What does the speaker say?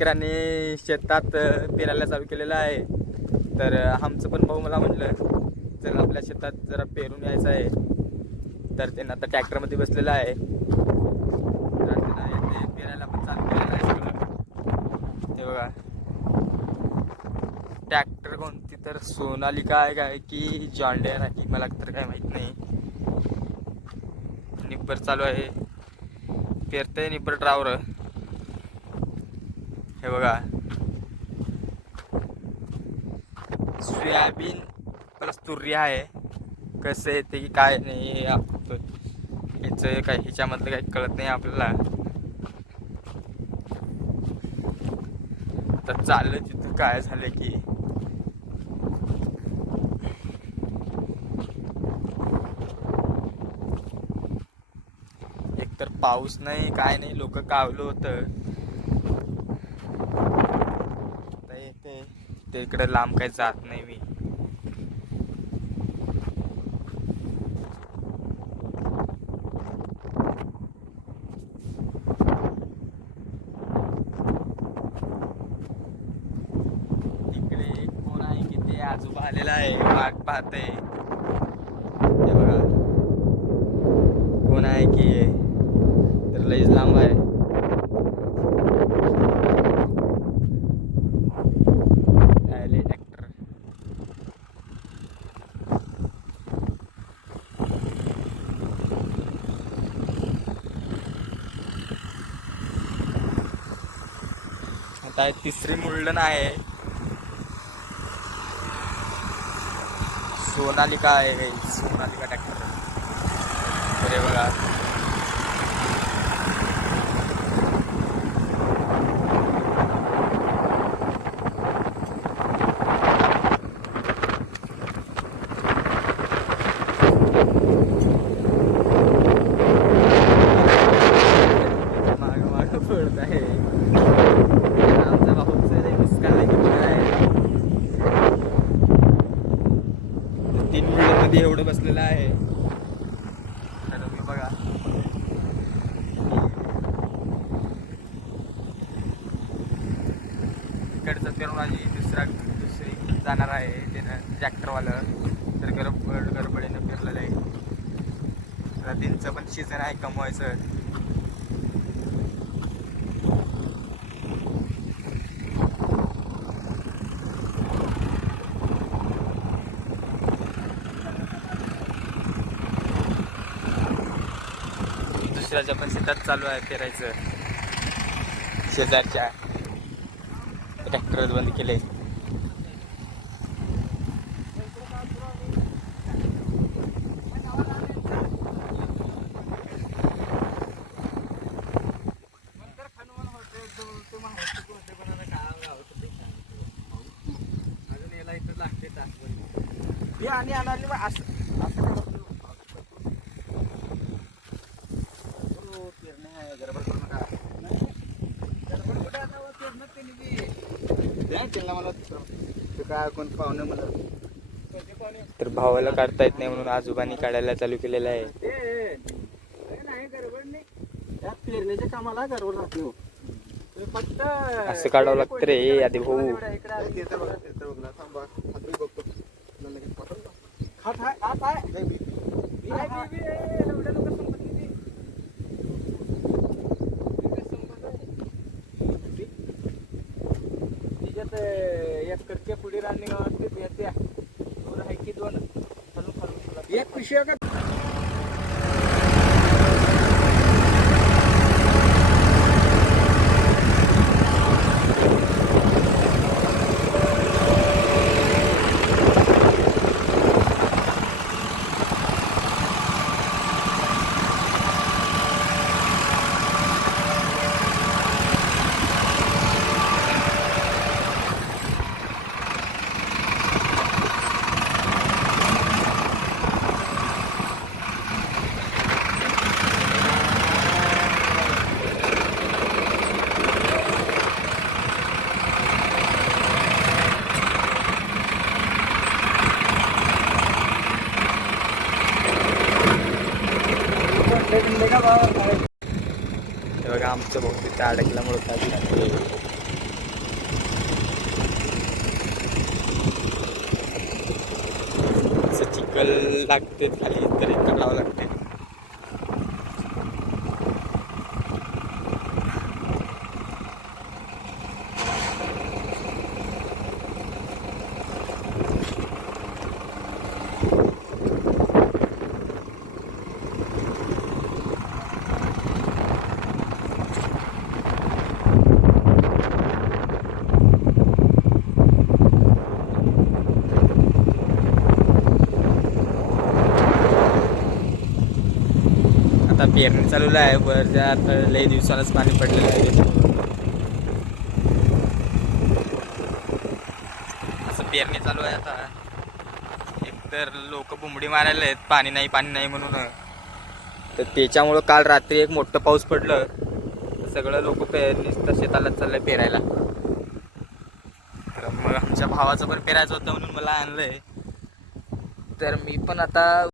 शेतकऱ्यांनी शेतात पेरायला चालू केलेलं आहे. तर आमचं पण भाऊ मला म्हटलं चल आपल्या शेतात जरा पेरून यायचं आहे. तर त्यांना आता ट्रॅक्टरमध्ये बसलेलं आहे. तर त्यांना ते पेरायला पण चालू केलेलं आहे सगळं. हे बघा ट्रॅक्टर कोणती तर सोनालिका आहे काय की जॉन डियर आहे मला तर काय माहित नाही. निब्बर चालू आहे, पेरतंय निब्बर ड्रायव्हर. हे बघा सोयाबीन प्लस तुरी आहे. कसं येते की काय नाही याचं काय ह्याच्यामधलं काही कळत नाही आपल्याला. आता चाललं तिथं काय झालं की एकतर पाऊस नाही काय नाही, लोक कावलं होतं. ते इकडे लांब काही जात नाही मी. इकडे कोण आहे की ते आजोबा आलेला आहे, वाट पाहते. हे बघा कोण आहे की तर लईच लांब आहे. ट्रॅक्टर आता तिसरी मुल्डन आहे. सोनालिका आहे, सोनालिका ट्रॅक्टर. अरे बघा माग माग पडत आहे. आमचा भाऊच निस्काला आहे. 3 मिनिटांमध्ये एवढं बसलेलं आहे. तर तुम्ही बघा इकडचं पेरणाजी दुसरी जाणार आहे त्यानं ट्रॅक्टरवालं. तर गडबडीनं पेरलेलं आहे. तर त्यांचं पण सीझन आहे कमवायचं. दुसऱ्याच्या पण शेतात चालू आहे पेरायचं. शेजारच्या ट्रॅक्टर बंद केले. आणि असं गडबड करू नका. मला काय कोण पाहुणे मला तर भावाला काढता येत नाही म्हणून आजोबांनी काढायला चालू केलेलं आहे. नाही गडबड नाही, त्या पेरण्याच्या कामाला गडबड राहतो. फक्त असं काढावं लागतं रे आधी भाऊ. तिच्यात एक कडच्या पुढे राणी गावात त्या आहे की 2 एक पिशव्या का. हे बघा आमचं भाऊ तिथे अडकल्यामुळे काय चिखल लागते खाली तरी टाकावं लागते. आता पेरणी चालू आहे. वरच्या आता लई दिवसानंच पाणी पडलेलं आहे. असं पेरणी चालू आहे आता. एकतर लोक बुंबडी मारायला आहेत पाणी नाही म्हणून. तर त्याच्यामुळं काल रात्री एक मोठं पाऊस पडलं, सगळं लोक नुसतं शेताला चाललंय पेरायला. तर मग आमच्या भावाचं पण पेरायचं होतं म्हणून मला आणलंय. तर मी पण आता